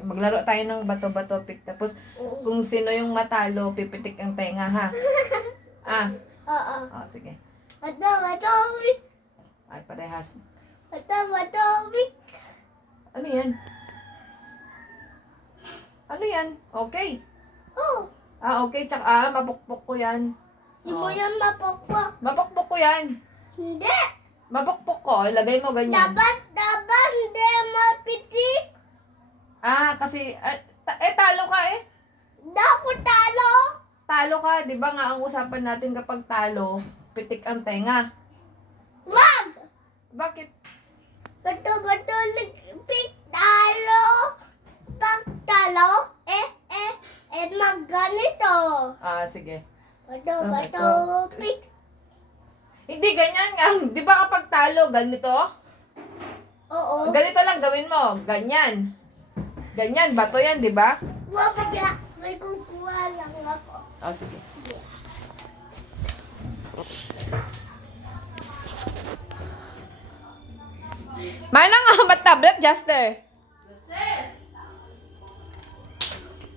Maglaro tayo ng bato-bato pick. Tapos, kung sino yung matalo, pipitik ang tenga, ha? Oo. Oh, sige. Bato, pick. Ay, parehas. Bato, pick. Ano yan? Ano yan? Okay. Oh, Okay. Tsaka, mapukpok ko yan. di mo yan mapokpok. Mapukpok ko yan. Hindi. Mapukpok ko. Ilagay mo ganyan. Dapat hindi mapitik. Kasi, talo ka eh. Naku, talo. Talo ka. Di ba nga ang usapan natin kapag talo, pitik ang tenga. Wag. Bakit? Bato, pick. Talo. Pag talo, magganito. Sige. Bato, pick. Hindi, ganyan nga. Di ba kapag talo, ganito? Oo. Ganito lang gawin mo. Ganyan. Ganyan, bato yan, di ba? Wapaya, may kukuha lang ako. Sige. Manang tablet, Juster.